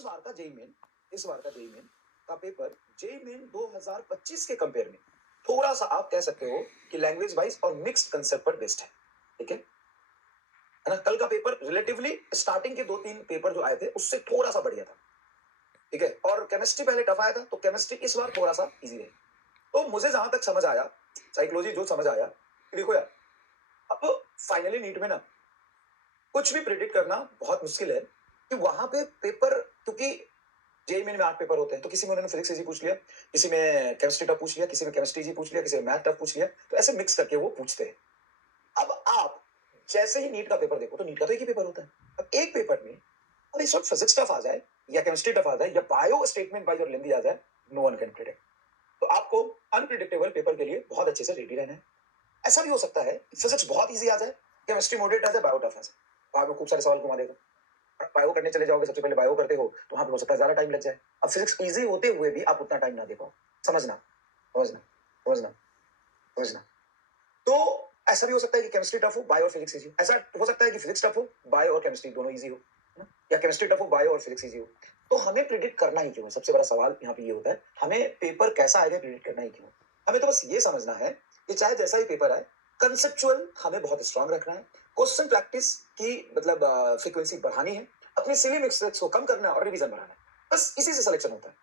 इस बार का JEE main का पेपर जेईई मेन 2025 के कंपेयर में थोड़ा सा आप कह सकते हो कि लैंग्वेज वाइज और मिक्स्ड कंसेप्ट पर बेस्ड है। ठीक है ना? कल का पेपर रिलेटिवली स्टार्टिंग के 2-3 पेपर जो आए थे उससे थोड़ा सा बढ़िया था। ठीक है, और केमिस्ट्री पहले टफ आया था, तो केमिस्ट्री इस बार थोड़ा सा इजी है। तो मुझे जहां तक समझ आया, साइकोलॉजी जो समझ आया, देखो यार, अब फाइनली नीट में ना कुछ भी प्रेडिक्ट करना बहुत मुश्किल है कि वहां पे पेपर, क्योंकि जेईई मेन में 8 पेपर होते हैं, तो किसी में उन्होंने फिजिक्स इजी पूछ लिया, किसी में केमिस्ट्री टफ पूछ लिया, किसी में केमिस्ट्री इजी पूछ लिया, किसी में मैथ टफ पूछ लिया, तो ऐसे मिक्स करके वो पूछते हैं। अब आप जैसे ही नीट का पेपर देखो, तो नीट का तो एक ही पेपर होता है। अब एक पेपर में अब इस वक्त फिजिक्स टफ आ जाए या केमिस्ट्री टफ आ जाए या बायो स्टेटमेंट बाय और लेंदी आ जाए, नो वन कैन प्रिडिक्ट। तो आपको अनप्रिडिक्टेबल पेपर के लिए बहुत अच्छे से रेडी रहना है। ऐसा भी हो सकता है फिजिक्स बहुत इजी आ जाए, केमिस्ट्री मॉडरेट आ जाए, बायो टफ आ जाए, वहां पे खूब सारे सवाल घुमा देगा। बायो करने चले जाओगे, सबसे पहले बायो करते हो तो वहां पे हो सकता है ज्यादा टाइम लग जाए। अब फिजिक्स इजी होते हुए भी आप उतना टाइम ना दे पाओ। समझना समझना समझना समझना। तो ऐसा भी हो सकता है कि केमिस्ट्री टफ हो, बायो और फिजिक्स इजी हो। ऐसा हो सकता है कि फिजिक्स टफ हो, बायो और केमिस्ट्री दोनों इजी हो, है ना? या केमिस्ट्री टफ हो, बायो और फिजिक्स इजी हो। तो हमें प्रिडिक्ट करना ही क्यों है? सबसे बड़ा सवाल यहाँ पे ये होता है, हमें पेपर कैसा आएगा प्रिडिक्ट करना ही क्यों है? हमें तो बस ये समझना है कि चाहे जैसा ही पेपर आए, कंसेप्चुअल हमें बहुत स्ट्रांग रखना है, क्वेश्चन प्रैक्टिस की मतलब फ्रीक्वेंसी बढ़ानी है, अपने सिली मिस्टेक्स को कम करना है और रिवीजन बढ़ाना है। बस इसी से सिलेक्शन होता है।